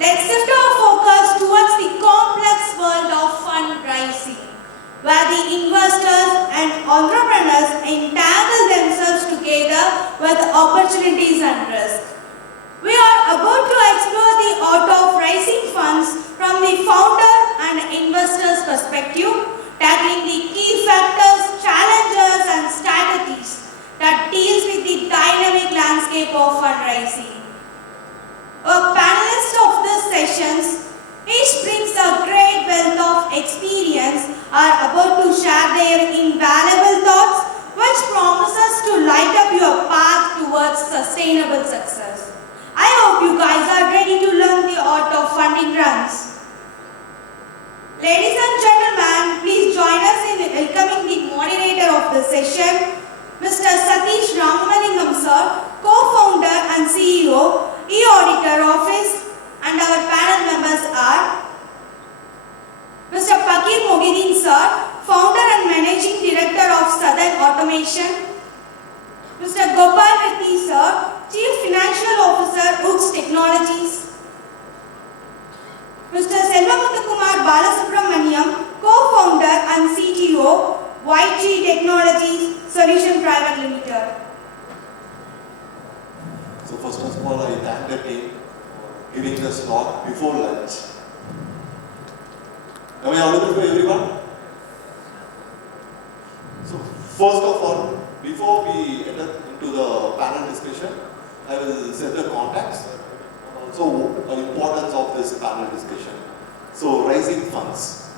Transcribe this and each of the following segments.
Let's shift our focus towards the complex world of fundraising, where the investors and entrepreneurs entangle themselves together with opportunities and risks. We are about to explore the art of raising funds from the founder and investor's perspective, tackling the key factors, challenges and strategies that deals with the dynamic landscape of fundraising. Our panelists of these sessions, each brings a great wealth of experience, are about to share their invaluable thoughts which promises to light up your path towards sustainable success. I hope you guys are ready to learn the art of funding runs. Ladies and gentlemen, please join us in welcoming the moderator of the session, Mr. Sathish Ramalingam sir, co-founder and CEO, Auditor Office, and our panel members are Mr. Pakkir Mohideen sir, founder and managing director of Southern Automation, Mr. Gopal Reddy sir, Chief Financial Officer, UX Technologies, Mr. Selvamuthukumar Balasubramanian, co-founder and CTO, YG Technologies Solution Private Limited. So first of all, I thank the team for giving the slot before lunch. Am I audible to everyone? So first of all, before we enter into the panel discussion, I will set the context and also the importance of this panel discussion. So raising funds.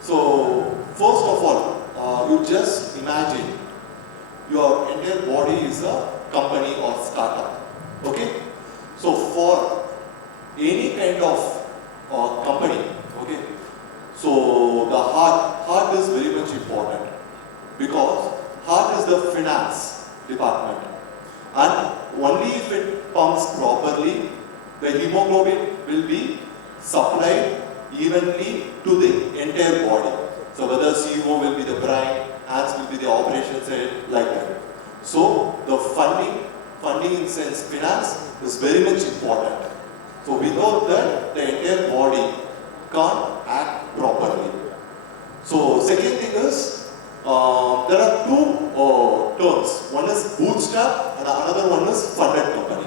So first of all, you just imagine your entire body is a company or startup. Okay? So for any kind of company, okay, so the heart is very much important because heart is the finance department, and only if it pumps properly, the hemoglobin will be supplied evenly to the entire body. So whether CEO will be the brain, hands will be the operations head, like that. So the funding in sense finance is very much important. So without that, the entire body can't act properly. So second thing is, there are two terms. One is bootstrap and another one is funded company.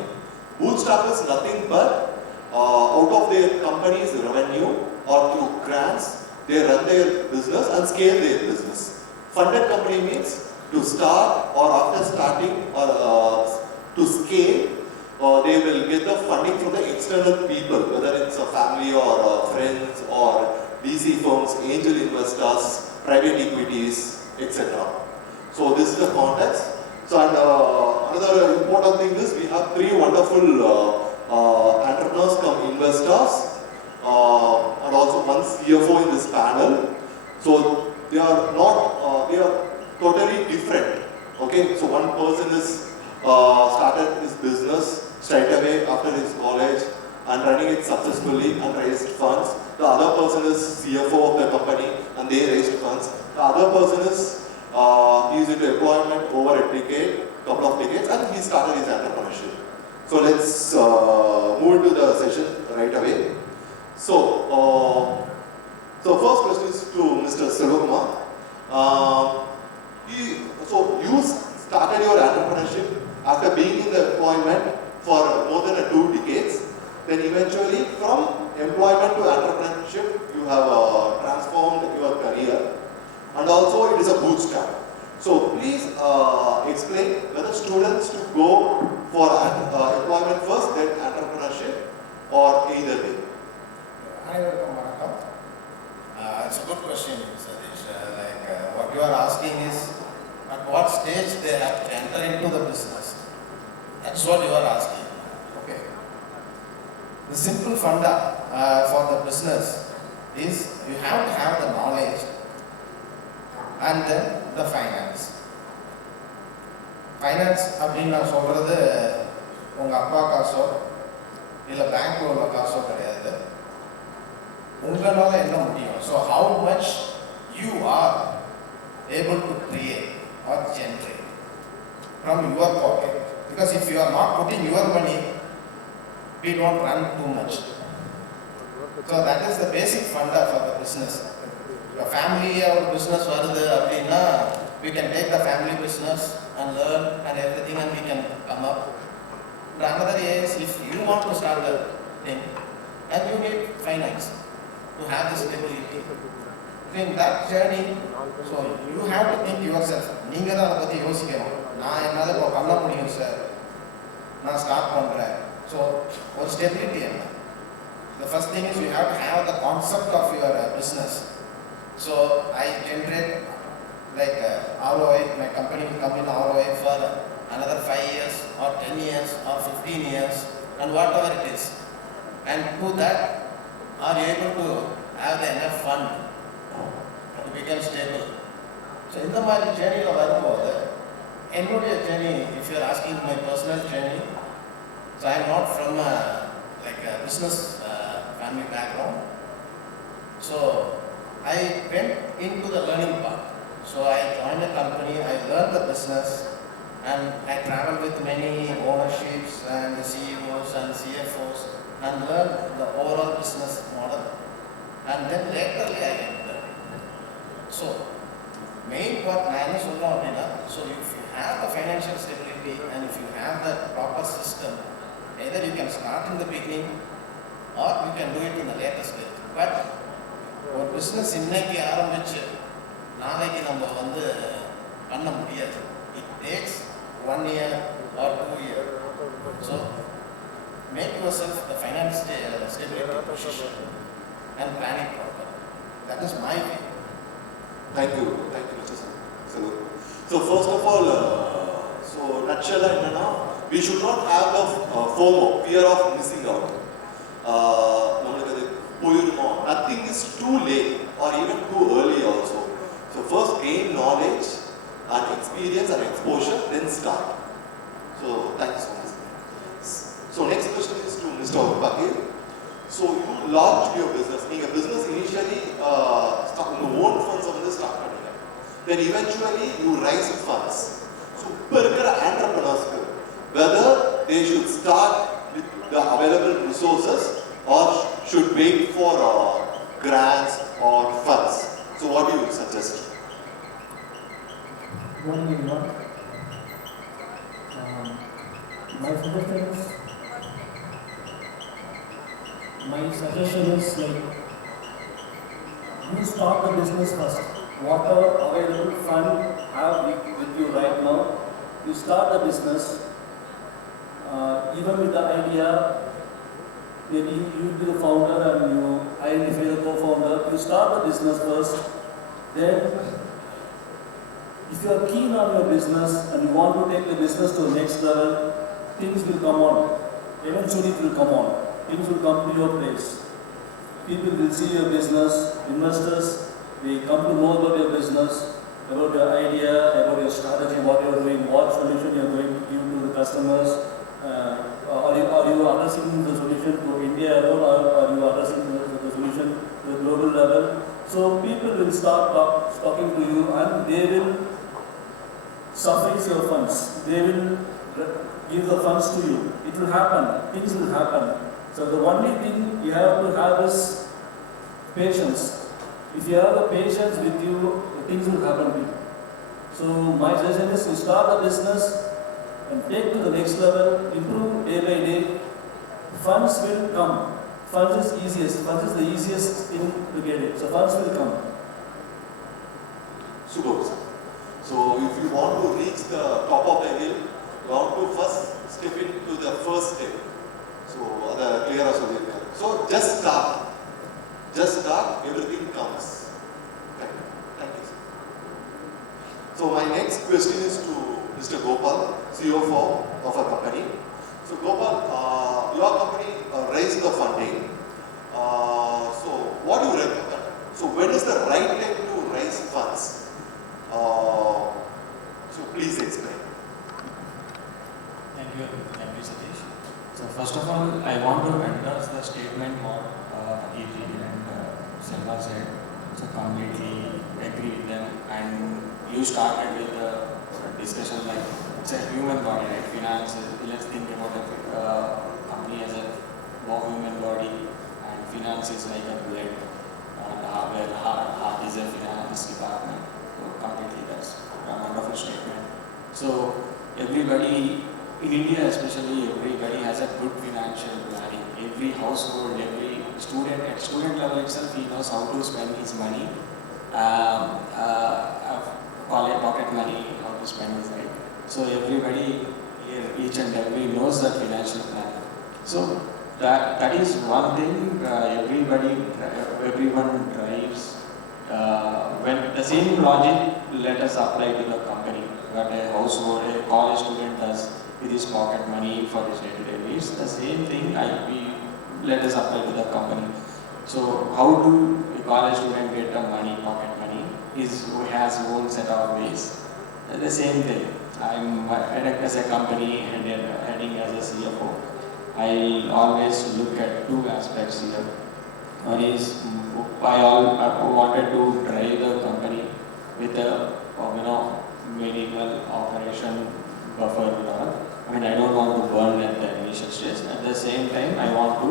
Bootstrap is nothing but out of their company's revenue or through grants, they run their business and scale their business. Funded company means to start or after starting or to scale, they will get the funding from the external people, whether it's a family or friends or VC firms, angel investors, private equities, etc. So this is the context. So and another important thing is we have three wonderful entrepreneurs come investors and also one CFO in this panel. So they are not, they are totally different. Okay, so one person is started his business straight away after his college and running it successfully and raised funds. The other person is CFO of the company and they raised funds. The other person is he is into employment over a decade, couple of decades, and he started his entrepreneurship. So let's move into the session right away. So first question is to Mr. Selvamuthukumar. So you started your entrepreneurship after being in the employment for more than 2 decades. Then eventually from employment to entrepreneurship, you have transformed your career. And also it is a bootstrap. So please explain whether students to go for employment first, then entrepreneurship, or either way. It's a good question, Sathish. What you are asking is, at what stage they have to enter into the business. That's what you are asking. Okay. The simple funda for the business is you have to have the knowledge and then the finance. Finance அப்படின்னு நான் சொல்றது உங்க அப்பா காசோ இல்ல பேங்க்ல உள்ள காசோ கிடையாது. உங்களால என்ன முடியும்? So how much you are able to create or generate from your pocket. Because if you are not putting your money, we don't run too much. So that is the basic funda for the business. The family or business வருது அப்படின்னா we can take the family business and learn and everything and we can come up. But another is if you want to start a thing and you need finance to have the stability. In that journey, so you have to think yourself. நீங்க தான் அதை பற்றி யோசிக்கணும். நான் என்னால் இப்போ பண்ண முடியும் சார், நான் ஸ்டார்ட் பண்ணுறேன். ஸோ ஒரு ஸ்டெபிலிட்டி என்ன? The first thing is you have to have the concept of your business. So I generate like ROI, my company will come in ROI for another 5 years or 10 years or 15 years and whatever it is. And to that, are you able to have the enough fund to become stable? So in the மாதிரி journey வரும்போது என்னுடைய journey, if you are asking my personal journey, so I am not from like a business family background. So I went into the learning part. So I joined a company, I learned the business and I traveled with many ownerships and the CEOs and CFOs and learned the overall business model. And then laterly I entered. So main part I so if you have the financial stability and if you have the proper system, either you can start in the beginning or you can do it in the later stage. But ஒரு business இன்னைக்கு ஆரம்பிச்சு நாளைக்கு நம்ம வந்து பண்ண முடியாது. It takes 1 year or 2 years. So make yourself the finance stability position and plan it properly. That is my way. Thank you, Mr. Salur. So first of all, so nutshell என்னன்னா, we should not have the FOMO, fear of missing out. நம்மளுக்கு அது போயிருமோ, nothing is too late or even too early also. So first gain knowledge and experience and exposure, then start. So thank you so much. So next question is to Mr. Pakkir. So you launched your business. Your business initially your own funds வந்து start பண்ணீங்க. Then eventually you raised funds. So இப்போ இருக்கிற entrepreneurs whether they should start with the available resources or should wait for grants or funds. So what do you suggest? My suggestion is like you start the business first. Whatever available fund have with you right now, you start the business. Even with the idea, maybe you be the founder and you identify the co-founder. You start the business first. Then, if you are keen on your business and you want to take the business to the next level, things will come on. Eventually, it will come on. Things will come to your place. People will see your business. Investors, they come to know about your business, about your idea, about your strategy, what you are doing, what solution you are going to give to the customers. Are you addressing the solution to India alone, or are you addressing the solution to the global level? So people will start talking to you and they will suffice your funds. They will give the funds to you. It will happen. Things will happen. So the only thing you have to have is patience. If you have the patience with you, things will happen to you. So my suggestion is to start the business and take to the next level, improve day by day. Funds will come. Funds is easiest. Funds is the easiest thing to get it. So funds will come. Super. So if you want to reach the top of the hill, you have to first step into the first step. So the clear also. So just start. Just start, everything comes. Thank you. So my next question is to Mr. Gopal, CEO of a company. So Gopal, your company raised the funding. So what do you recommend? So when is the right time to raise funds? So please explain. Thank you, Sathish. So first of all, I want to endorse the statement what Pakkir and Selva said. So completely agree with them. And you started with the discussion like it's a human body, right? Finance. Let's think about a company as a more human body, and finance finance is like a blood, and where heart is a finance department. So completely, that's a wonderful statement. So everybody in India, especially, everybody has a good financial planning. Every household, every student at student level itself, he knows how to spend his money. Call it pocket money, how to spend his money. So everybody here, each and every knows that financial plan. So that is one thing everyone drives. When the same logic let us apply to the company, what a household, a college student does with his pocket money for his day-to-day needs, the same thing let us apply to the company. So how do a college student get the money, pocket money? He has his own set of ways. The same thing. I'm heading as a company, heading as a CFO. I always look at two aspects here. One is I wanted to drive the company with a minimal operation buffer. I mean, I don't want to burn at the initial stage. At the same time, I want to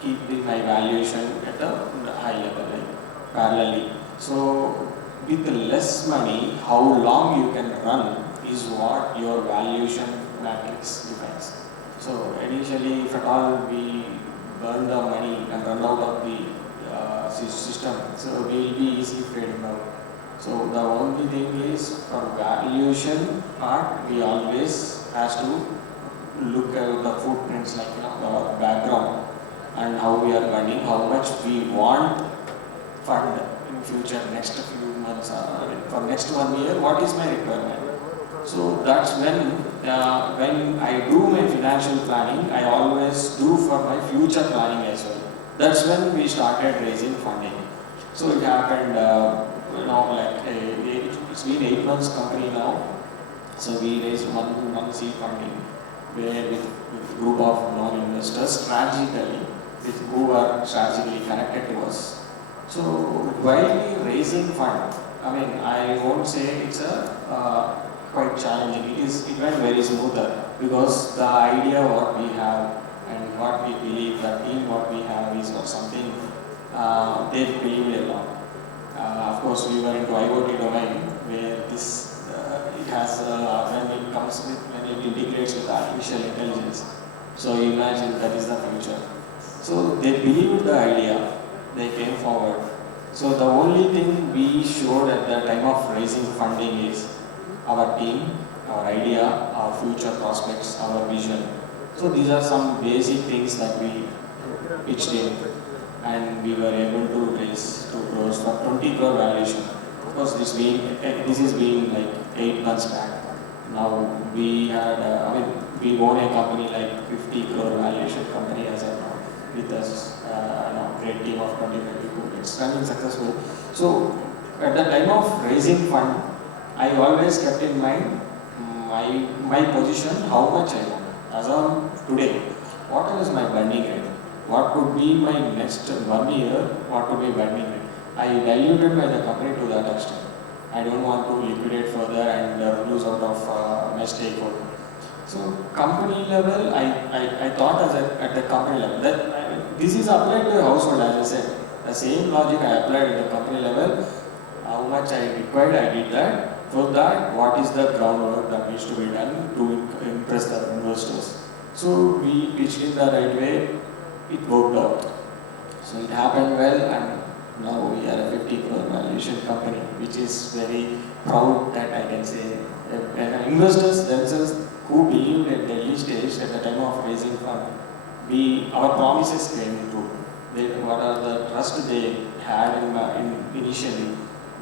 keep my valuation at a high level, like parallelly. So with less money, how long you can run is what your valuation matrix defines. So initially, if at all we burn the money and run out of the system, so we will be easy fading out. So the only thing is, for valuation part, we always has to look at the footprints, like the background and how we are running, how much we want fund in future, next few months, for next 1 year, what is my requirement. So that's when I do my financial planning, I always do for my future planning as well. That's when we started raising funding. So it happened, it's been 8 months company now. So we raised one seed funding, where with a group of non-investors strategically, who are strategically connected to us. So while we raising fund, I mean, I won't say it's quite challenging. It went very smoother, because the idea what we have and what we believe, the team what we have is something they believe a lot. Of course, we were into IoT domain, where this it has when it integrates with artificial intelligence. So imagine that is the future. So they believed the idea, they came forward. So the only thing we showed at the time of raising funding is our team, our idea, our future prospects, our vision. So these are some basic things that we pitched in, and we were able to raise 2 crores for 20 crore valuation. Of course, this is being like 8 months back. Now we had, we own a company like 50 crore valuation company as of now, with us, great team of 25 people. It's running successful. So at the time of raising fund, I always kept in mind my position, how much I want. As of today, what is my burning rate? What could be my next 1 year? What could be burning rate? I diluted by the company to that extent. I don't want to liquidate further and lose out of my stakeholder. So company level, I thought at the company level that this is applied to a household, as I said. The same logic I applied at the company level. How much I required, I did that. For that, what is the groundwork that needs to be done to impress the investors? So we pitched in the right way. It worked out. So it happened well, and now we are a 50 crore valuation company, which is very proud that I can say. And investors themselves who believed at the early stage at the time of raising fund, our promises came true. What are the trust they had initially,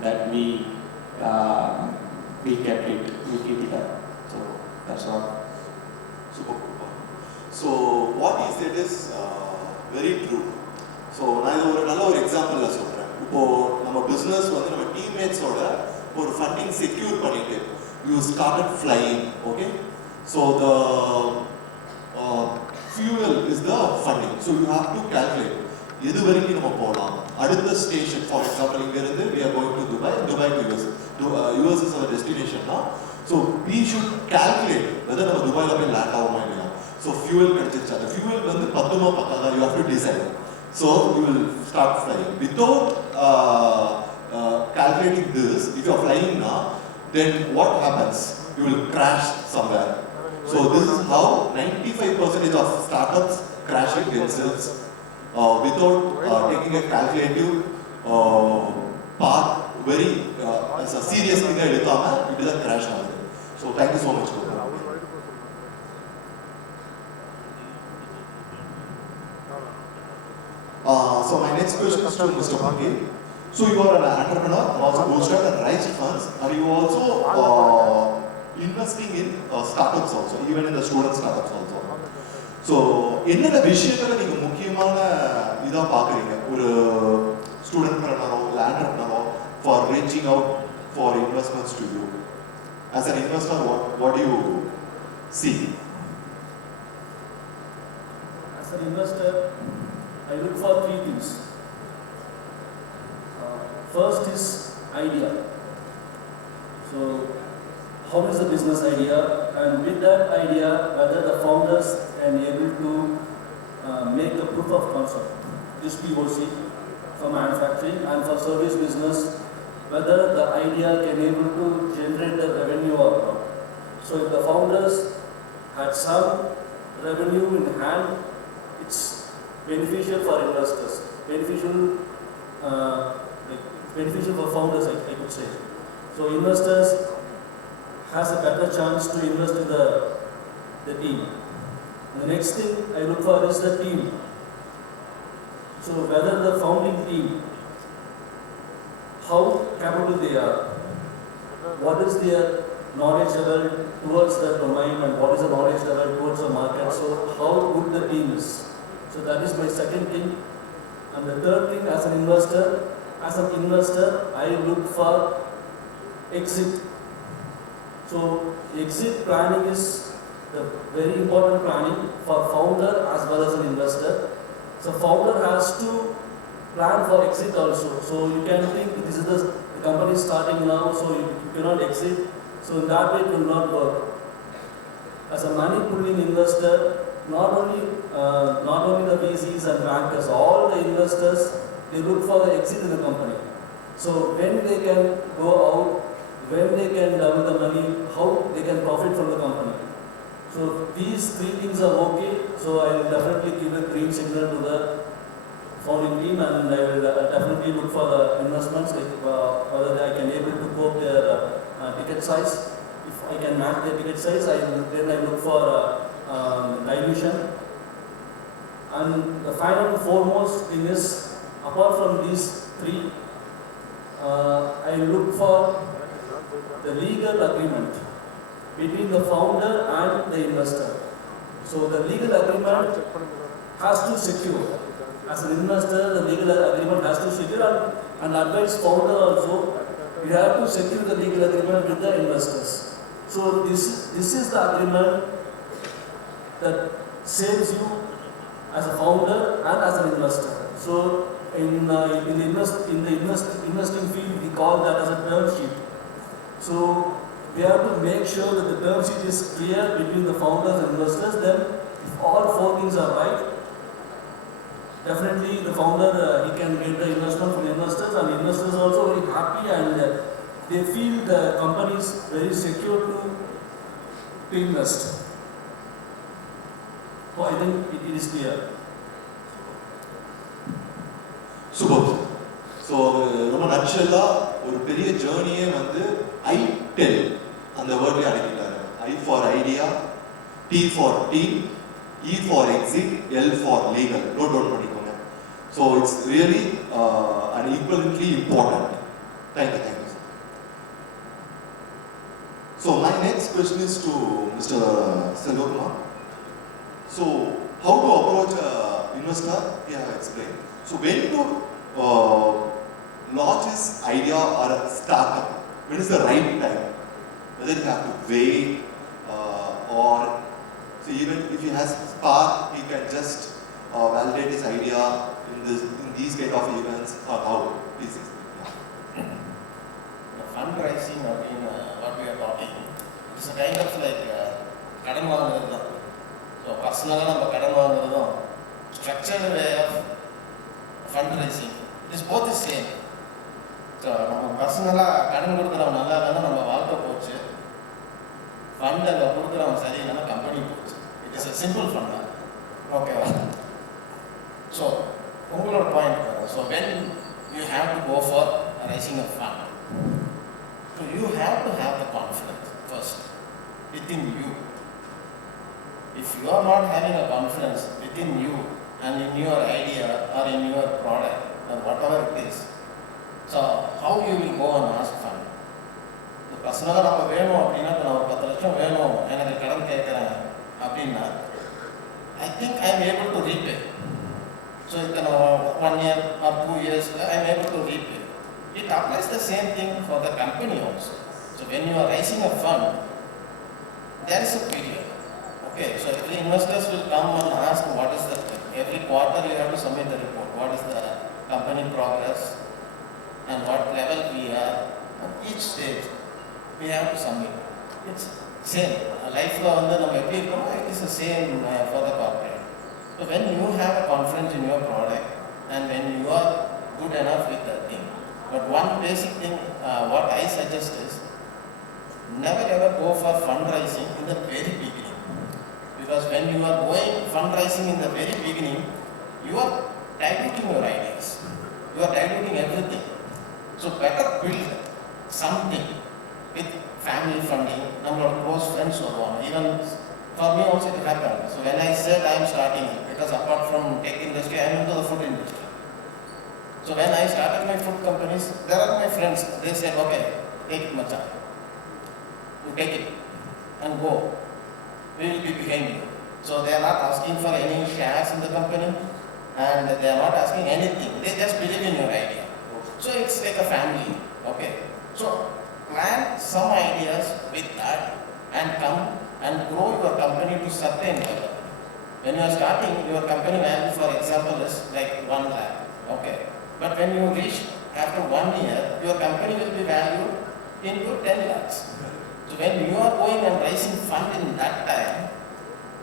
that we kept it, we keep it up. So that's what. Super. So what he said is very true. So நான் ஒரு நல்ல ஒரு எக்ஸாம்பிள்ல சொல்றேன். இப்போ நம்ம business நம்ம டீம்மேட்ஸோட ஒரு funding secure பண்ணிட்டு you started flying, okay? So the fuel is the funding. So you have to calculate எது வரைக்கும் நம்ம போகலாம். அடுத்த ஸ்டேஷன், ஃபார் எக்ஸாம்பிள் இங்க இருந்து we are going to Dubai to US. US is our destination now. So we should calculate whether நம்ம துபாயில போய் லேண்ட் ஆகுமா இல்லையா. So fuel கிடைச்சிருச்சு. அந்த fuel வந்து பத்துமா பத்தாதா you have to decide. So you will start flying. Without calculating this, if you are flying now, then what happens? You will crash somewhere. So this is how 95% of startups crashing themselves without taking a calculative path, very as a serious thing எடுக்காம it is a crash ஆகுது. So thank you so much. So my next question is to Mr. Pakkir. So you are an entrepreneur, also bootstrapped and raised funds. Are you also investing in startups also, even in the student startups also? So என்னென்ன விஷயங்களை நீங்க முக்கியமான இதா பாக்குறீங்க ஒரு student பிரணரோ இல்ல ஆண்டர்பிரனரோ for reaching out for investments to you? As an investor, what do you see? As an investor, I look for three things. First is idea. So, how is the business idea, and with that idea, whether the founders are able to make a proof of concept, this POC for manufacturing, and for service business, whether the idea can able to generate the revenue or not. So, if the founders had some revenue in hand, it's beneficial for investors, beneficial for founders, I could say. So investors has a better chance to invest in the team. The next thing I look for is the team. So whether the founding team, how capable they are, what is their knowledge level towards the domain, and what is the knowledge level towards the market, so how good the team is. So that is my second thing. And the third thing, as an investor, I look for exit. So exit planning is the very important planning for founder as well as an investor. So founder has to plan for exit also. So you can think this is the company is starting now, so you cannot exit. So in that way it will not work. As a money pulling investor, not only the VCs and bankers, all the investors, they look for the exit in the company. So when they can go out, when they can double the money, how they can profit from the company. So these three things are okay. So I will definitely give a green signal to the founding team, and I will definitely look for the investments, whether I can able to cope their ticket size. If I can match their ticket size, then I look for dilution. And the final and foremost thing is, apart from these three, I look for the legal agreement between the founder and the investor. So the legal agreement has to secure. As an investor, the legal agreement has to secure, and advise founder also, you have to secure the legal agreement with the investors. So this is the agreement that saves you as a founder and as an investor. So in the investing field, we call that as a term sheet. So we have to make sure that the term sheet is clear between the founders and investors. Then, if all four things are right, definitely the founder he can get the investment from the investors, and the investors are also very happy, and they feel the company is very secure to invest. So I think it is clear. Super. So ரொம்ப நட்சலா ஒரு பெரிய ஜர்னியே வந்து I tell அந்த வேர்ட்லயே அடக்கிட்டாரு. I for idea, T for team, E for exit, L for legal. Note down பண்ணிக்கோங்க. So it's really and equally important. Thank you. So my next question is to Mr. Selvamuthukumar. So how to approach an investor? Yeah, explain. So when to launch his idea or a startup? When is the right time? Whether you have to wait or so even if he has spark, he can just validate his idea in these kind of events or how? Please. The fundraising, what we are talking, it's a kind of like கடன் வாங்குறது தான். So பர்சனலாக நம்ம கடன் வாங்குறதும் structured way of fund raising is both is same. So நம்ம பர்சனலாக கடன் கொடுக்குறவன் நல்லா இல்லைன்னா நம்ம வாழ்க்கை போச்சு, ஃபண்ட் அங்கே கொடுக்குறவன் சரி இல்லைன்னா கம்பெனி போச்சு. It is a simple fund தான். ஓகேவா? ஸோ உங்களோட பாயிண்ட் வரும். So when you have to go for raising a fund, so you have to have the confidence first within you. If you are not having a confidence within you and in your idea or in your product or whatever it is, so how you will go and ask fund? The personal நம்ம வேணும் அப்படின்னா நான் ஒரு 10 லட்சம் வேணும் எனக்கு கடன் கேட்குறேன் அப்படின்னா I think I am able to repay. So in 1 year or 2 years I am able to repay. It applies the same thing for the company also. So when you are raising a fund, there is a period. Okay, so every investors will come and ask what is the, every quarter you have to submit the report. What is the company progress and what level we are at each stage we have to submit. It's same. Life law on the it is the same for the corporate. So when you have a confidence in your product and when you are good enough with that thing. But one basic thing what I suggest is never ever go for fundraising in the very beginning, because when you are going fundraising in the very beginning, you are diluting your ideas, you are diluting everything. So better build something with family funding, number of close friends or one. Even for me also it happened. So when I said I am starting, because apart from tech industry I am into the food industry. So when I started my food companies, there are my friends, they said okay, take it macha. You take it and go. We will be behind you. So they are not asking for any shares in the company and they are not asking anything. They just believe in your idea. So it's like a family. Okay. So plan some ideas with that and come and grow your company to certain level. When you are starting, your company value for example is like 1 lakh. Okay. But when you reach after 1 year, your company will be valued into 10 lakhs. So when you are going and raising fund in that time,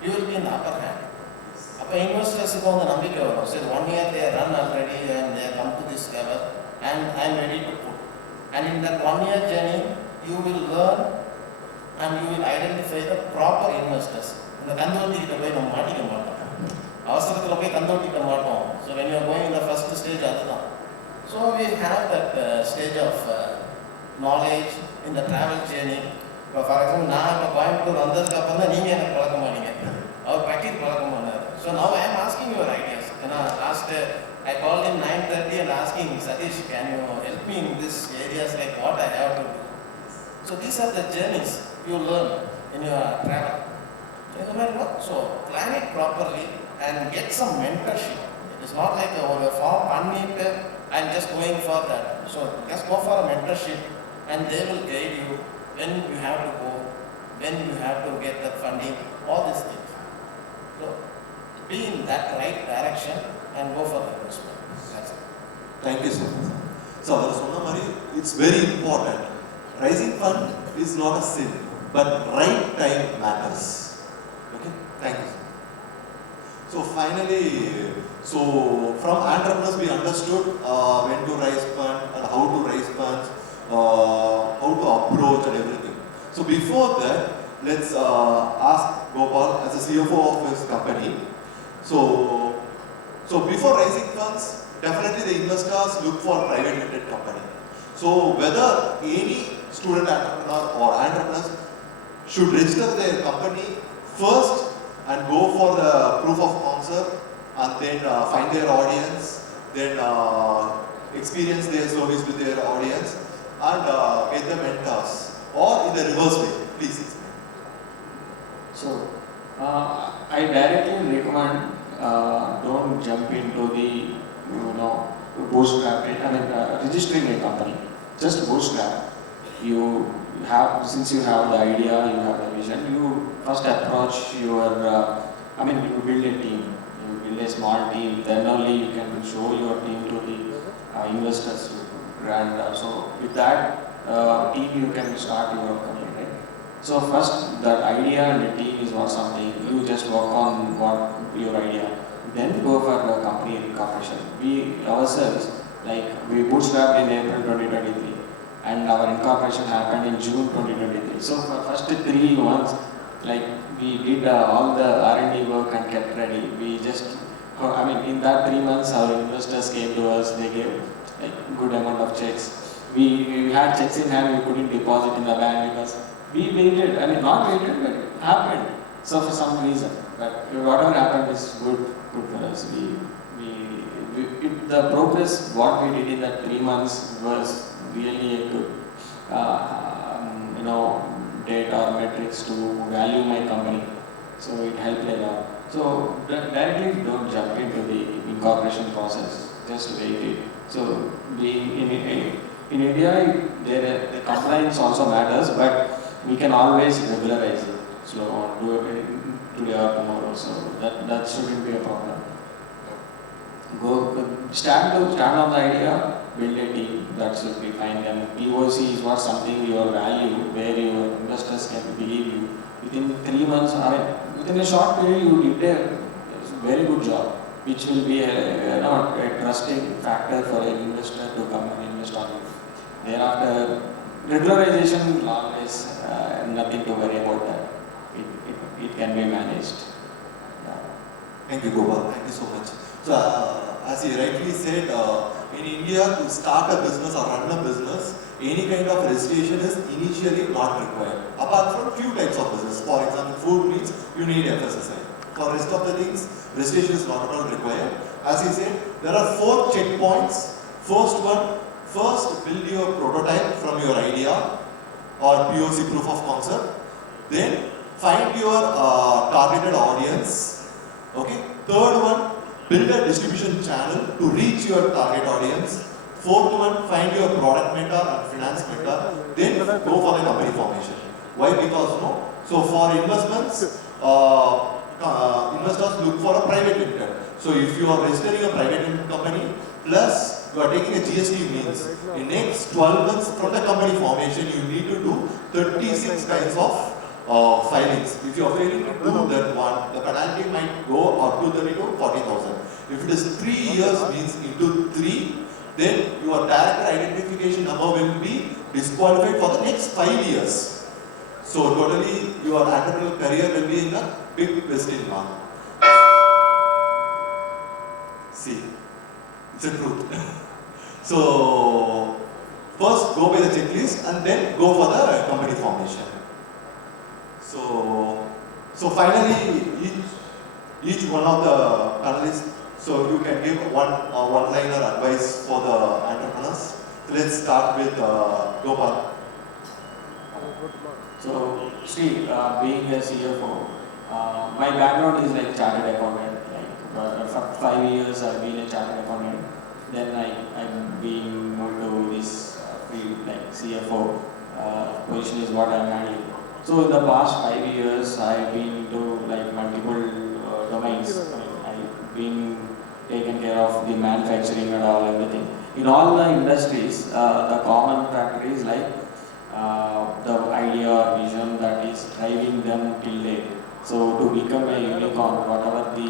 you will be in the upper hand. Upper investors go on the nambika varum. So 1 year they run already and they come to this level and I am ready to put. And in that 1 year journey, you will learn and you will identify the proper investors. இந்த கந்தோட்டிக்கிட்ட போய் நம்ம மாட்டிக்க மாட்டோம், அவசரத்தில் போய் கந்தோட்டிக்க மாட்டோம். So when you are going in the first stage, அதுதான். So we have that stage of knowledge in the travel journey. இப்போ ஃபார் எக்ஸாம்பிள் நான் இப்போ கோயம்புத்தூர் வந்ததுக்கு அப்புறம் தான் நீங்கள் எனக்கு பழக்கமானீங்க, அவர் பக்கீர் பழக்கமானார். So now I am asking your ideas. ஏன்னா last I called him 9:30 and asking Sathish, can you help me in this areas like what I have to do? So these are the journeys you learn in your travel. So plan it properly and get some mentorship. It is not like a form பண்ணிட்டு I'm just going for that. So just go for a mentorship and they will guide you when you have to go, when you have to get the funding, all these things. So be in that right direction and go for the investment. That's it. Thank you so much. So, it's very important. Raising fund is not a sin, but right time matters. Okay? Thank you. So finally, from entrepreneurs we understood when to raise fund and how to raise funds, how to approach and everything. So before that, let's ask Gopal as the CFO of his company. So before raising funds, definitely the investors look for private limited company. So whether any student entrepreneur or entrepreneurs should register their company first and go for the proof of concept and then find their audience, then experience their service with their audience and get the mentors, or in the reverse way. Please explain. So I directly recommend don't jump into the bootstrap. Registering a company, just bootstrap. You have, since you have the idea, you have the vision, you first approach your, you build a team, you build a small team, then only you can show your team to the investors. And so with that team you can start your company, right? So first, that idea and the team is not something you just just work on your idea. Then go for the company incorporation. We ourselves, we bootstrapped in April 2023 and our incorporation happened in June 2023. So for first 3 months, we did all the R&D work and kept ready. We just, in that 3 months, our investors came to us, they gave good amount of checks. We had checks in hand, we couldn't deposit in the bank because we waited, not waited, but it happened. So for some reason, but whatever happened is good for us. The progress, what we did in that 3 months was really a good, data or metrics to value my company. So it helped a lot. So directly don't jump into the incorporation process, just wait it. So in India, the compliance also matters, but we can always regularize it. So do it today or tomorrow. So that shouldn't be a problem. Stand on the idea, build a team, that should be fine. Then POC is what something your value, where your investors can believe you. Within 3 months, within a short period, you did a very good job, which will be a trusting factor for an investor to come and invest on you. Thereafter, regularization will always, nothing to worry about that. It can be managed. Yeah. Thank you, Gopal. Thank you so much. So, as you rightly said, in India, to start a business or run a business, any kind of registration is initially not required. Apart from few types of business. For example, food needs, you need FSSI. For rest of the things, registration is not at all required. As he said, there are 4 checkpoints. First build your prototype from your idea or POC, proof of concept. Then find your targeted audience. Okay. Third one, build a distribution channel to reach your target audience. Fourth one, find your product mentor and finance mentor. Then go for the company formation. Why? Because so for investments, investors look for a private limited. So if you are registering a private limited company, plus you are taking a GST means, in next 12 months from the company formation, you need to do 36 kinds of filings. If you are failing to do that one, the penalty might go up to 30 to 40,000. If it is 3 years, means into 3, then your director identification number will be disqualified for the next 5 years. So totally your entrepreneurial career will be in a big question mark. See, it's a truth. So first go by the checklist and then go for the company formation. So finally, each one of the panelists, so you can give one-liner advice for the entrepreneurs. So let's start with Gopal. So, see, being a CFO, my background is like chartered accountant. For 5 years, I've been a chartered accountant. Then I've been moved to this field, like CFO position is what I'm handling. So in the past 5 years, I've been into multiple domains. I've been taken care of the manufacturing and everything. In all the industries, the common factor is the idea or vision that is driving them till date. So to become a unicorn, whatever the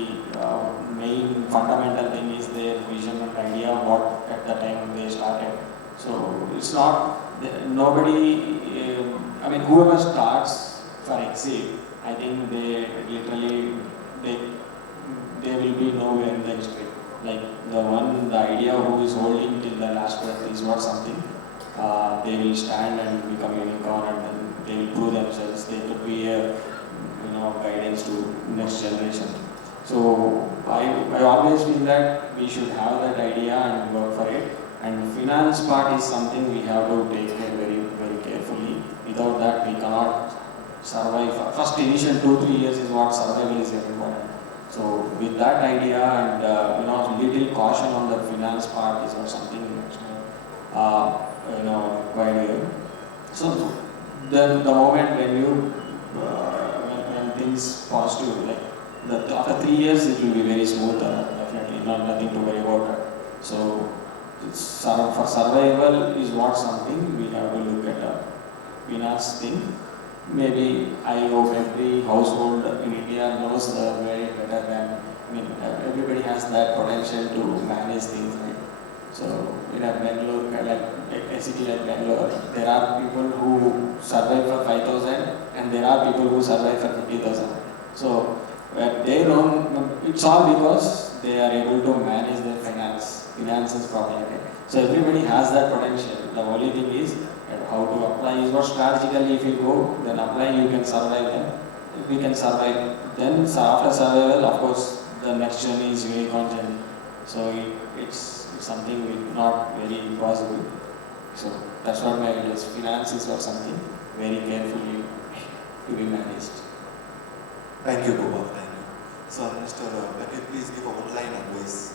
main fundamental thing is their vision and idea, what at the time they started. So it's not, nobody, whoever starts for exit, I think they literally, they will be nowhere in the history. Like the idea who is holding till the last breath is what something, they will stand and become unicorn and then they will prove themselves. They could be a guidance to next generation. So I always feel that we should have that idea and work for it. And finance part is something we have to take care very, very carefully. Without that, we cannot survive. First initial 2-3 years is what survival is very important. So with that idea and little caution on the finance part is what something required here. So then the moment when you when things positive, after 3 years it will be very smooth, definitely nothing to worry about. So for survival is what something we have to look at a finance thing. maybe I hope every household in India knows the way better than, everybody has that potential to manage things, right? So in a Bangalore, like a city like Bangalore, there are people who survive for 5,000 and there are people who survive for 50,000. So when they don't, it's all because they are able to manage their finances properly, right? So everybody has that potential. The only thing is how to apply is what strategically if you go, then apply, you can survive them. If we can survive, then after survival, of course, the next journey is unicorn journey. So it's something not very impossible. So that's what my idea is. Finances or something very carefully to be managed. Thank you, Gopal. Thank you. So, Mr. Pakkir, please give a one-line advice.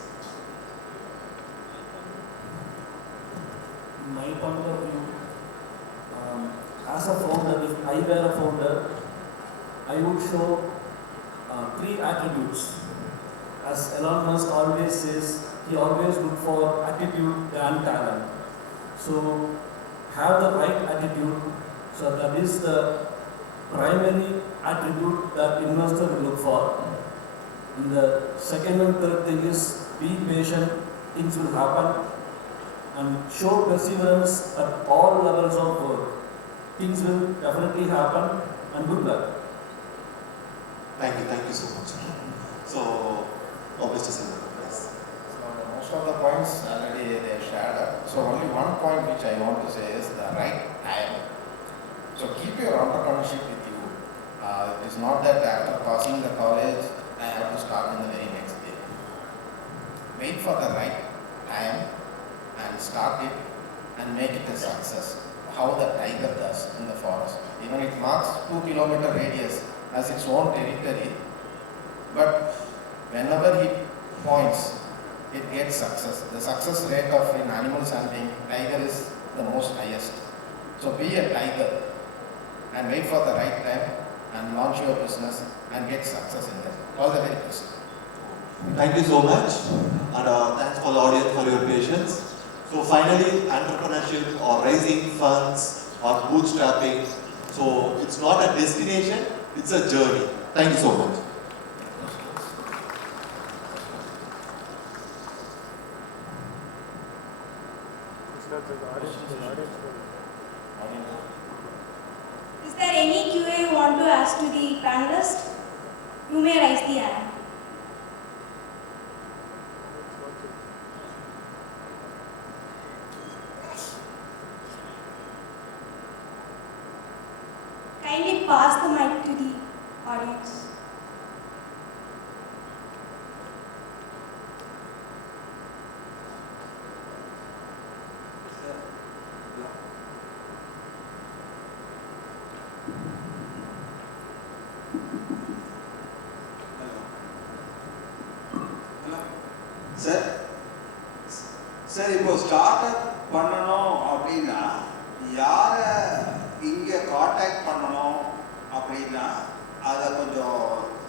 In my point of view, as a founder, if I were a founder, I would show 3 attributes. As Elon Musk always says, he always look for attitude and talent. So have the right attitude. So that is the primary attribute that investor will look for. And the second and third thing is be patient, things will happen, and show perseverance at all levels of work. Things will definitely happen, and good luck. Thank you so much. So, Mr. Selvamuthukumar, please. So most of the points already they shared up. So only one point which I want to say is the right time. So keep your entrepreneurship with you. It is not that after passing the college, I have to start in the very next day. Wait for the right time and start it and make it a success. How the tiger does in the forest. Even it marks 2-kilometer radius as its own territory, but whenever he points, it gets success. The success rate of in animals hunting, tiger is the most highest. So be a tiger and wait for the right time and launch your business and get success in that. All the very best. Thank you so much, and thanks for the audience for your patience. So finally, entrepreneurship or raising funds or bootstrapping, so it's not a destination, it's a journey. Thank you so much. Is there any QA you want to ask to the panelists? You may raise the hand. Kindly pass the mic to the audience. Sir இப்போ start up பண்ணணும் அப்படின்னா யாரை இங்கே contact பண்ணணும் அப்படின்னா அதை கொஞ்சம்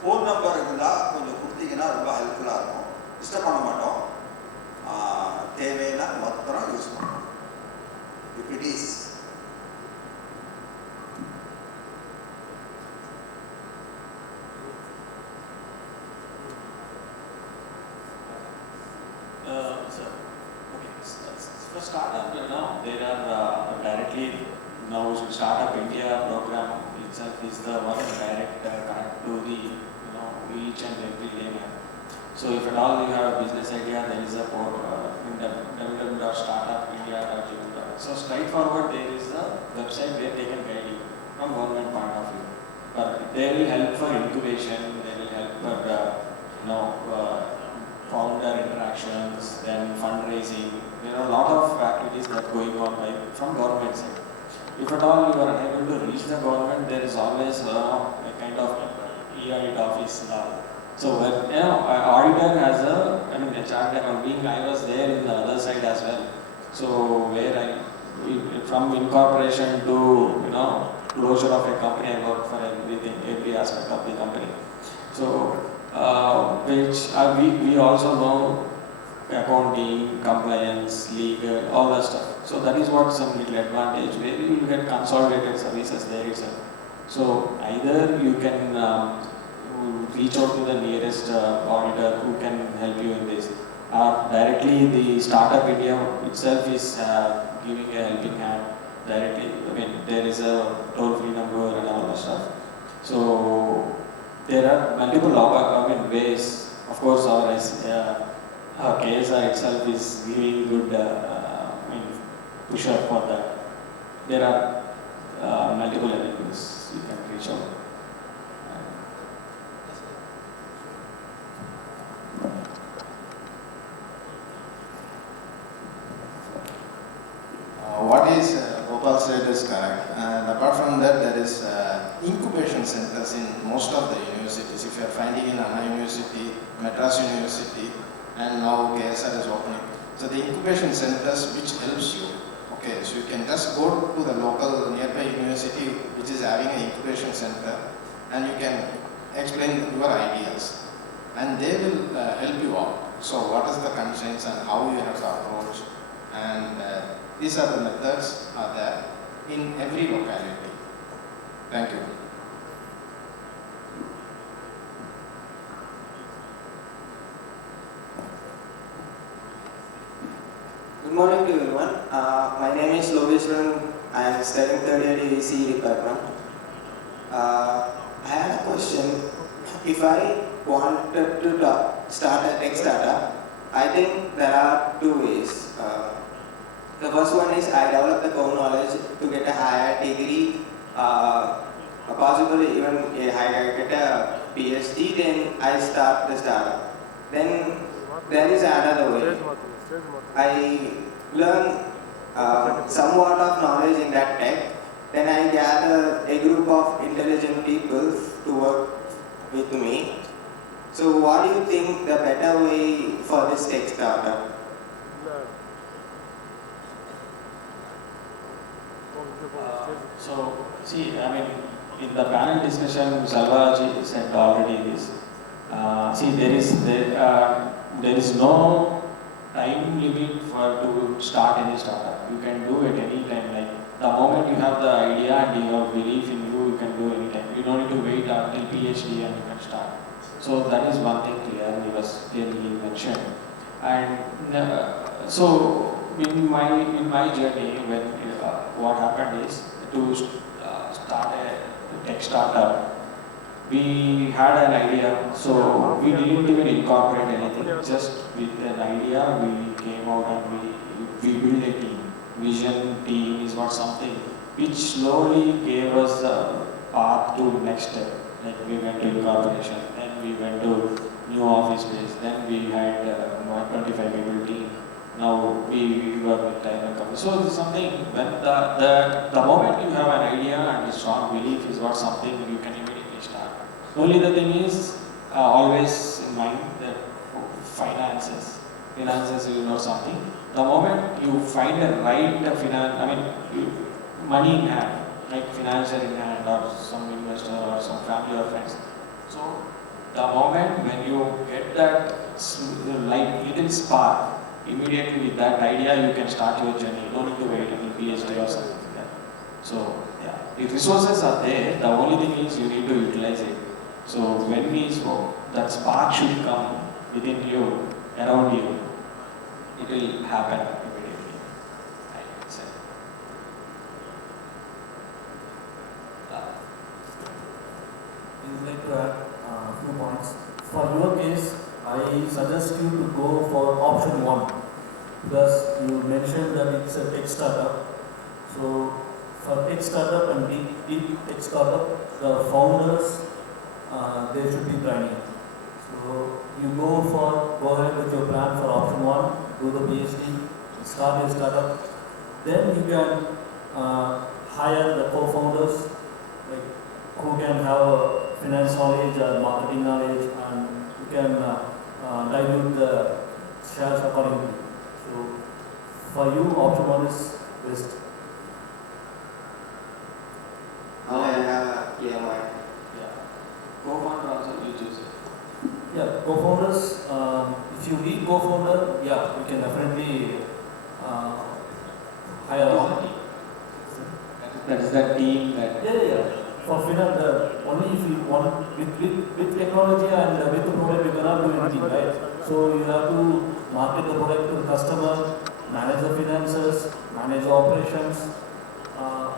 phone number இருந்தால் கொஞ்சம் கொடுத்தீங்கன்னா ரொம்ப ஹெல்ப்ஃபுல்லாக இருக்கும். டிஸ்டர்ப் பண்ண மாட்டோம், தேவைன்னா மாத்திரம் யூஸ் பண்ணணும். If it is For startup, there are directly now Startup India program itself is the one direct connect to the each and every layman. So if at all you have a business idea, there is a port in the www.startupindia.gov. So straightforward, there is a website where they can guide you from government point of view. But they will help for incubation, they will help for founder interactions, then fundraising. There are a lot of activities that are going on from government side. If at all you are unable to reach the government, there is always a kind of e-audit office. So an auditor has a chartered account being, I was there in the other side as well. So where from incorporation to closure of a company, I work for everything, every aspect of the company. So which we also know accounting, compliance, legal, all that stuff. So that is what some little advantage where you will get consolidated services there itself. So either you can reach out to the nearest auditor who can help you in this, or directly the Startup India itself is giving a helping hand directly. I mean, there is a toll-free number and all that stuff. So there are multiple ways. Of course, our KSR itself is giving good push up for that. There are multiple avenues you can reach out. What is Gopal said is correct, and apart from that, there is incubation centers in most of the universities. If you are finding in Anna University, Madras University, and now KSR is opening. So the incubation centers which helps you. Okay, so you can just go to the local nearby university which is having an incubation center, and you can explain your ideas, and they will help you out. So what is the constraints and how you have to approach, and these are the methods are there in every locality. Thank you. Good morning to everyone. My name is Lovishwaran. I am studying third year DVC department. I had a question. If I wanted to start a tech startup, I think there are two ways. The first one is I develop the core knowledge to get a higher degree, possibly even I get a PhD, then I start the startup. Then there is another way. I learn somewhat of knowledge in that tech, then I gather a group of intelligent people to work with me. So what do you think the better way for this tech startup? So, see, I mean, in the panel discussion, Salvaji said already this. There is no time limit to start any startup. You can do it any time. Like the moment you have the idea and your belief in you can do any time. You don't need to wait until PhD and you can start. So that is one thing clearly mentioned. And so in my journey, what happened is to start a tech startup. We had an idea, so we didn't even incorporate anything. Just with an idea, we came out and we built a team. Vision team is what something which slowly gave us a path to next step. Like we went to incorporation, then we went to new office space, then we had 25 people team. Now we work with time and company. So this is something when the moment you have an idea and a strong belief is what something you can immediately start. Only the thing is always in mind that finances you know something. The moment you find a right money in hand, like financier in hand or some investor or some family or friends. So the moment when you get that little spark, immediately with that idea you can start your journey. You don't need to wait until PhD or something like that. So yeah, the resources are there. The only thing is you need to utilize it. So when that spark should come within you, around you, it will happen immediately. I say. I would like to add a few points. For your case, I suggest you to go for option 1 because you mentioned that it's a tech startup. So for tech startup and deep tech startup, the founders, they should be training. So you go ahead with your plan for option 1, do the PhD, start your startup. Then you can hire the co-founders who can have finance knowledge and marketing knowledge, and you can dilute the shares accordingly. So for you, option 1 is best. Now I have a clear mind. Co-founder also you choose it. Yeah, co-founders, if you need co-founder, yeah, you can definitely hire one. That is that team that. Yeah. for finance, only if you want, with technology and with the product, you cannot do anything, right? So you have to market the product to the customer, manage the finances, manage the operations.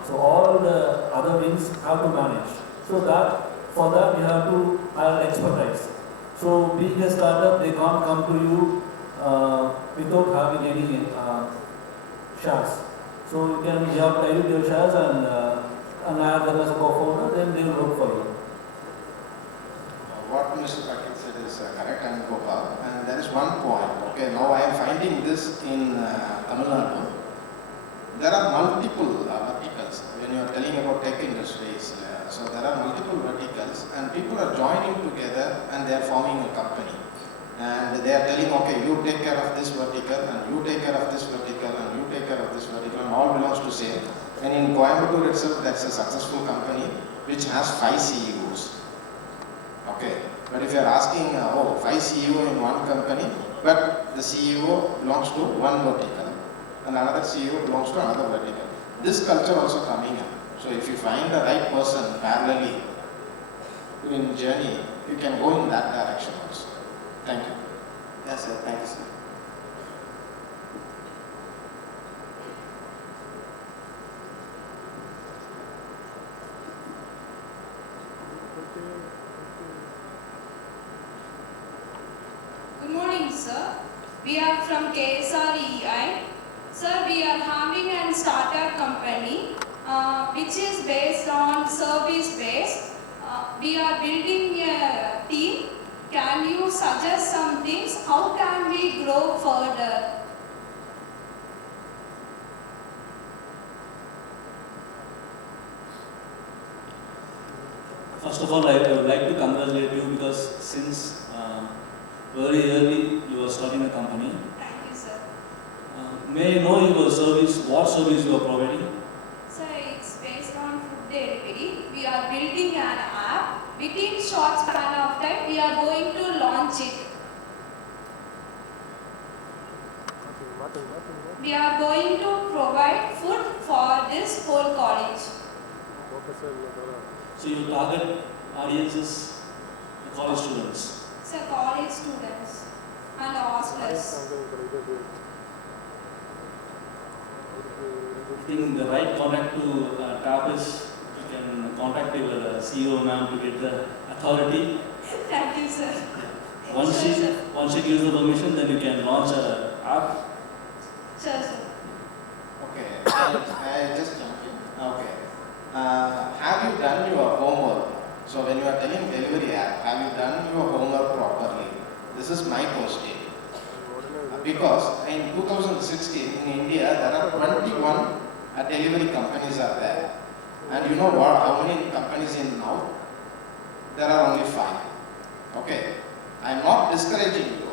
So all the other things have to manage. So that, for that you have to hire expertise. So being a startup, they can't come to you without having any shares. So you can dilute your shares and hire them as a co-founder, then they will work for you. What Mr. Pakkir said is correct, and Gopal. And there is one point. Okay, now I am finding this in Tamil Nadu. There are multiple verticals when you are telling about tech industries. So there are multiple verticals, and people are joining together and they are forming a company. And they are telling, okay, you take care of this vertical, and you take care of this vertical, and you take care of this vertical, and all belongs to same. And in Coimbatore itself, that's a successful company which has 5 CEOs. Okay, but if you are asking, 5 CEO in one company, but the CEO belongs to one vertical, and another CEO belongs to another vertical. This culture also coming up. So if you find the right person parallelly in journey, you can go in that direction also. Thank you. Yes, sir. Thank you, sir. Good morning, sir. We are from KSR. Sir, we are having a startup company which is based on service based. We are building a team. Can you suggest some things? How can we grow further? First of all, I would like to congratulate you because since very early you are starting a company. Thank you, sir. May I know your service, what service you are providing? Sir, it's based on food delivery. We are building an app. Within short span of time, we are going to launch it. We are going to provide food for this whole college. So your target audience is the college students. So college students and hostlers. I think the right contact to tap is you can contact your CEO ma'am to get the authority. Thank you, sir. Once she gives the permission, then you can launch an app. Sure, sir. Okay, I just jump in. Okay. Have you done your homework? So when you are telling delivery app, have you done your homework properly? This is my question. Because in 2016 in India, there are 21 delivery companies are there. And you know what? How many companies in now? There are only 5. Okay. I am not discouraging you.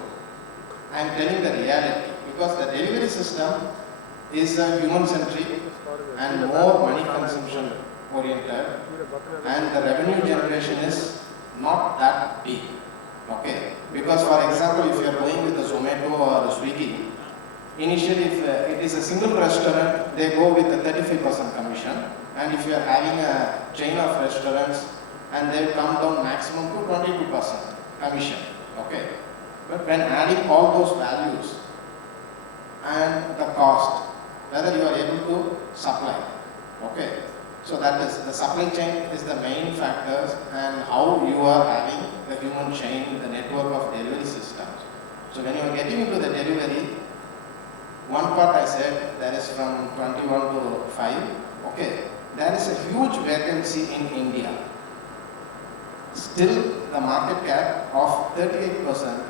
I am telling the reality. Because the delivery system is human-centric and more money consumption oriented, and the revenue generation is not that big. Okay, because for example, if you are going with a Zomato or a Swiggy, initially if it is a single restaurant, they go with a 35% commission, and if you are having a chain of restaurants, and they come down maximum to 22% commission. Okay, but when adding all those values and the cost, whether you are able to supply. Okay, so that is the supply chain is the main factors, and how you are having the human chain, the network of delivery systems. So when you are getting into the delivery, one part I said there is from 21 to 5. Okay, there is a huge vacancy in India. Still the market cap of 38%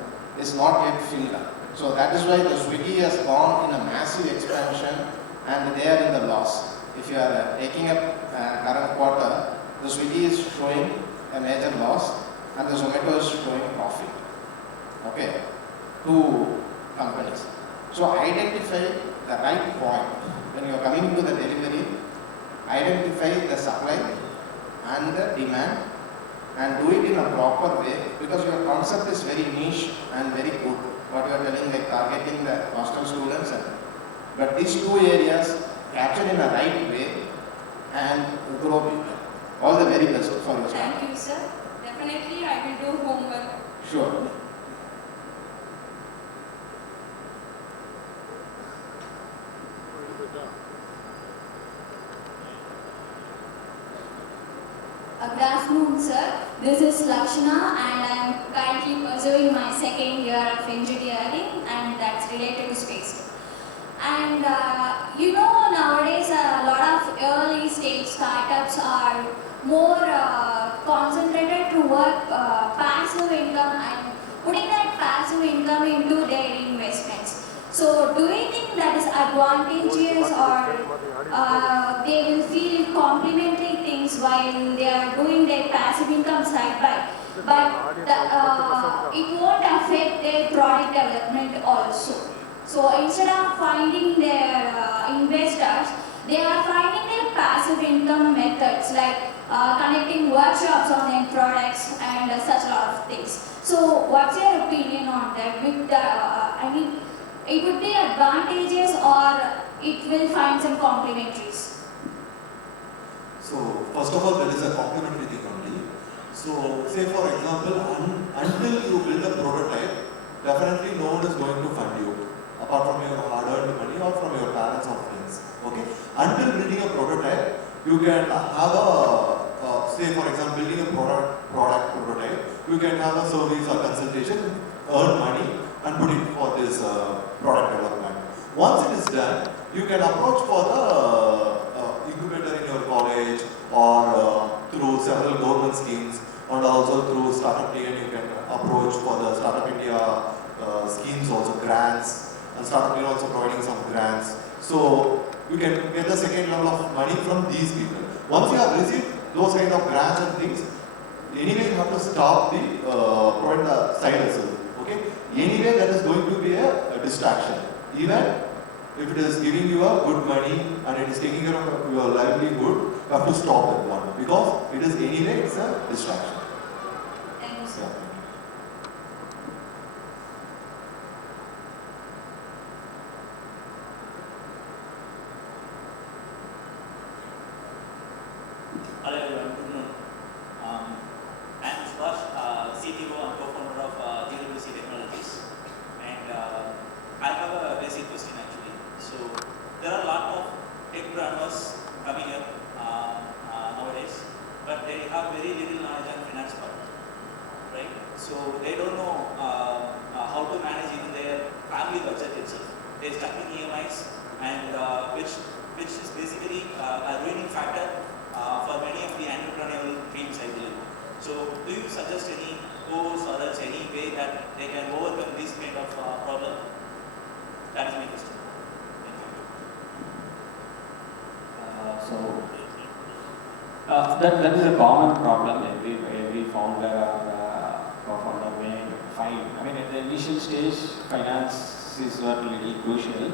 is not yet filled up. So that is why the Swiggy has gone in a massive expansion and they are in the loss. If you are taking up current quarter, the Swiggy is showing a major loss and the Zomato is showing profit. Okay, 2 companies. So identify the right point. When you are coming into the delivery, identify the supply and the demand and do it in a proper way, because your concept is very niche and very good. What you are telling, like targeting the hostel students, but these 2 areas captured in a right way and grow bigger. All the very best for your startup. Thank you, sir. Definitely, I will do homework. Sure. Good afternoon, sir. This is Lakshana and I am currently pursuing my second year of engineering and that's related to space. And nowadays a lot of early stage startups are more concentrated toward passive income and putting that passive income into their investments. So do you think that is advantageous or they will feel complementary things while they are doing their passive income side by, but it won't affect their product development also. So instead of finding their investors, they are finding their passive income methods like connecting workshops on their products and such a lot of things. So what's your opinion on that? With the, it would be advantageous or it will find some complementaries? So first of all, there is a complementary thing only. So say for example, until you build a prototype, definitely no one is going to fund you, apart from your hard-earned money or from your parents or friends. Okay? Until building a prototype, you can have a, say for example, building a product prototype, you can have a service or consultation, earn money and put it for this product development. Once it is done, you can approach for the incubator in your college or through several government schemes, and also through Startup India you can approach for the Startup India schemes, also grants, and Startup India also providing some grants. So you can get the second level of money from these people. Once you have received those kind of grants and things, anyway you have to stop the provide the side hustle. Okay? Anyway that is going to be a distraction. Even if it is giving you a good money and it is taking care of your livelihood, you have to stop that one because it is anyway it's a distraction. Thank you, sir. Yeah. Hello everyone, good noon. I am Subhash, CTO and co-founder of GWC Technologies, and I have a basic question actually. So there are a lot of techpreneurs coming here nowadays, but they have very little knowledge on finance part, right? So they don't know how to manage even their family budget itself. They stuck in EMIs, and which is basically a ruining factor for many of the entrepreneurial dreams, I believe. So, do you suggest any course or else any way that they can overcome this kind of problem? That is my question. Thank you. That is a common problem. Every founder or co-founder may find. I mean, at the initial stage, finance is not really crucial.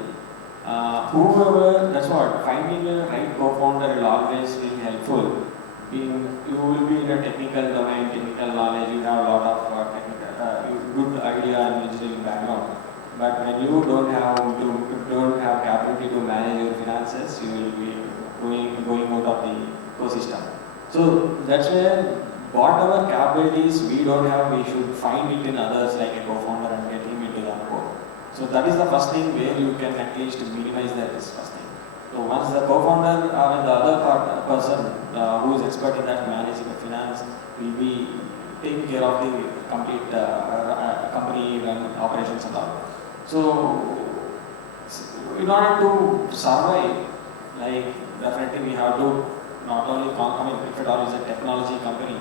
Whoever, that's what, finding a right co-founder will always be helpful. You will be in a technical domain, technical knowledge, you have a lot of good idea and engineering background. But when you don't have capacity to manage your finances, you will be going out of the ecosystem. So that's where whatever capabilities we don't have, we should find it in others like a co-founder and get him into the board. So that is the first thing where you can at least minimize the risk first thing. So once the co-founder or the other person who is expert in that managing the finance will be taking care of the complete company run operations and all. So in order to survive, like definitely we have to not only, if at all is a technology company,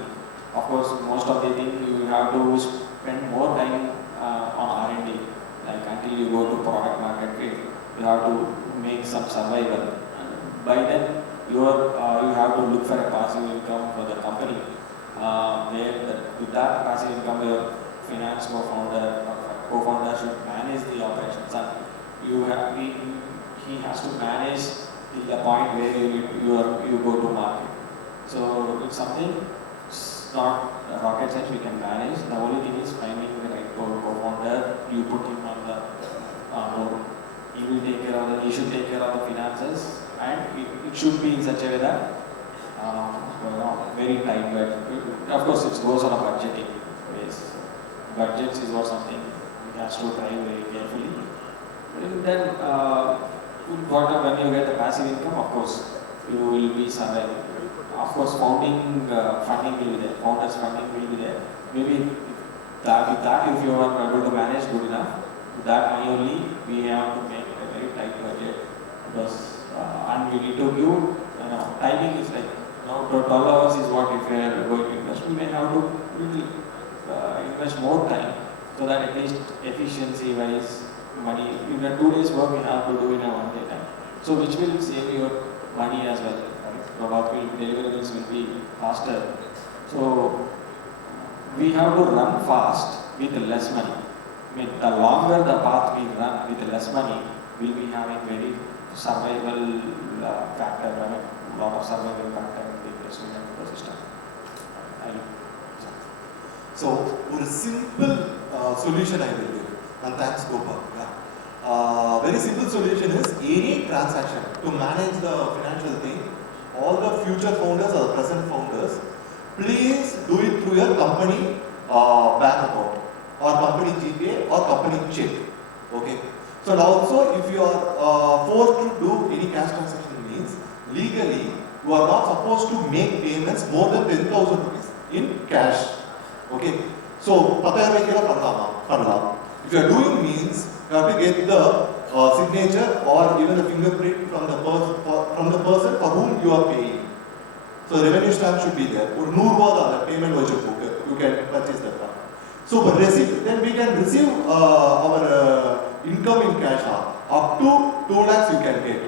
of course most of the things you have to spend more time on R&D. Like until you go to product market fit, you have to make some survival. And by then, you have to look for a passive income for the company. With that passive income, your finance co-founder should manage the operations. And he has to manage till the point where you go to market. So it's something. It's not rocket science we can manage. The only thing is finding the right co-founder. You put him on the board. He should take care of the finances, and it should be in such a way that very tight budget. Of course, it goes on a budgeting base. Budgets is what something you has to drive very carefully. And then, when you get the passive income, of course, you will be surviving. Of course, founding funding will be there. Founders funding will be there. Maybe with that, if you are able to manage good enough, with that money only, we have to make a very tight budget because and we need to give. Timing is like 12 hours is what if we are going to invest. We may have to invest more time so that at least efficiency wise, money in a 2 days work we have to do in a 1 day time. So which will save your money as well. Probably deliverables will be faster. So we have to run fast with less money. I mean, the longer the path we run with less money, we'll be having very survival factor. I mean, a lot of survival factor in the investment ecosystem. So, a simple solution I will give, and thanks Gopal. Very simple solution is any transaction to manage the financial thing. All the future founders or the present founders, please do it through your company bank account or company GPay or company check. Okay. So and also, if you are forced to do any cash transaction means legally you are not supposed to make payments more than 10,000 rupees in cash. Okay. So 10,000 pannalam. If you are doing means you have to get the signature or even the fingerprint from the person for whom you are paying. So the revenue stamp should be there. Or the payment voucher book, you can purchase that one. So but then we can receive our income in cash up to 2 lakhs you can get.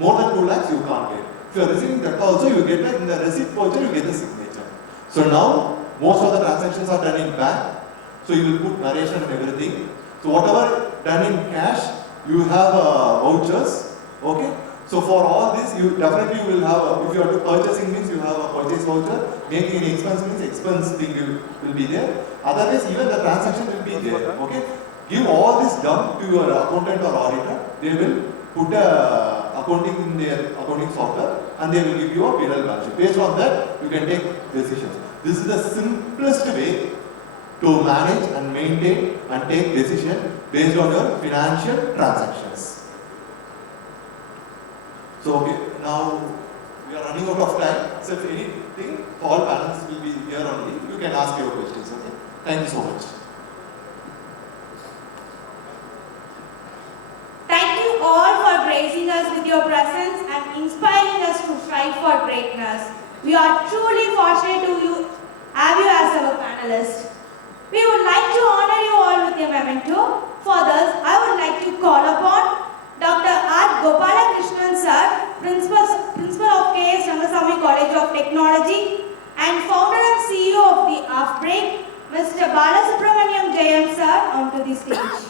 More than 2 lakhs you can't get. If you are receiving that also, you get in the receipt voucher, you get the signature. So now most of the transactions are done in bank. So you will put narration and everything. So whatever done in cash, you have vouchers. Okay. So for all this, you definitely will have, if you are to purchasing means you have a purchase voucher, making any expense means expense thing will be there. Otherwise, even the transaction will be there. Okay. Give all this done to your accountant or auditor. They will put accounting in their accounting software and they will give you a P&L balance sheet. Based on that, you can take decisions. This is the simplest way to manage and maintain and take decision based on your financial transactions. So okay, now we are running out of time. So if anything, all panelists will be here only. You can ask your questions. Okay. Thank you so much. Thank you all for gracing us with your presence and inspiring us to strive for greatness. We are truly fortunate to have you as our panelists. We would like to honor you all with a memento. For this, I would like to call upon Dr. R. Gopalakrishnan Sir, Principal of KSR College of Technology and founder and CEO of the Break, Mr. Balasubramanian Sir, onto the stage.